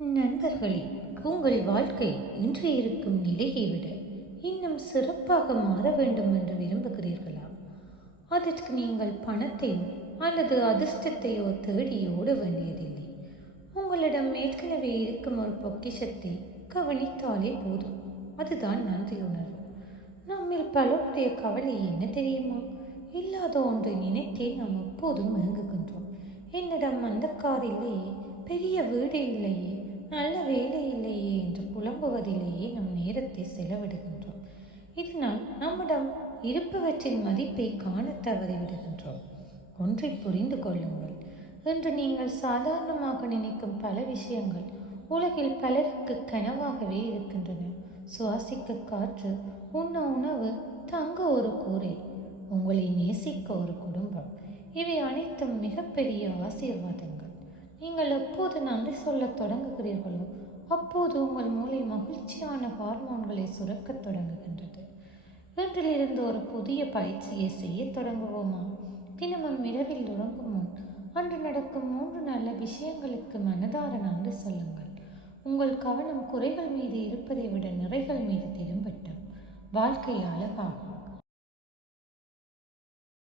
நண்பர்களே, உங்கள் வாழ்க்கை இன்று இருக்கும் நிலையை விட இன்னும் சிறப்பாக மாற வேண்டும் என்று விரும்புகிறீர்களா? அதற்கு நீங்கள் பணத்தையோ அல்லது அதிர்ஷ்டத்தையோ தேடி ஓட வேண்டியதில்லை. உங்களிடம் ஏற்கனவே இருக்கும் ஒரு பொக்கிஷத்தை கவனித்தாலே போதும். அதுதான் நன்றியுணர்வு. நம்மில் பலருடைய கவலை என்ன தெரியுமா? இல்லாத ஒன்றை நினைத்தே நாம் எப்போதும் ஏங்குகின்றோம். என்னிடம் அந்த கார் இல்லையே, பெரிய வீடு இல்லையே, நல்ல வேலை இல்லையே என்று புலம்புவதிலேயே நம் நேரத்தை செலவிடுகின்றோம். இதனால் நம்மிடம் இருப்பவற்றின் மதிப்பை காண தவறிவிடுகின்றோம். ஒன்றை புரிந்து கொள்ளுங்கள். இன்று நீங்கள் சாதாரணமாக நினைக்கும் பல விஷயங்கள் உலகில் பலருக்கு கனவாகவே இருக்கின்றன. சுவாசிக்க காற்று, உண்ண உணவு, தங்க ஒரு கூரை, உங்களை நேசிக்க ஒரு குடும்பம், இவை அனைத்தும் மிகப்பெரிய ஆசீர்வாதங்கள். நீங்கள் எப்போது நன்றி சொல்லத் தொடங்குகிறீர்களோ அப்போது உங்கள் மூளை மகிழ்ச்சியான ஹார்மோன்களை சுரக்கத் தொடங்குகின்றது. இன்றிலிருந்து ஒரு புதிய பயிற்சியை செய்ய தொடங்குவோமா? தினமும் இரவில் உறங்கும் முன் அன்று நடக்கும் 3 நல்ல விஷயங்களுக்கு மனதார நன்றி சொல்லுங்கள். உங்கள் கவனம் குறைகள் மீது இருப்பதை விட நிறைகள் மீது திரும்பட்டும். வாழ்க்கை அழகாகும்.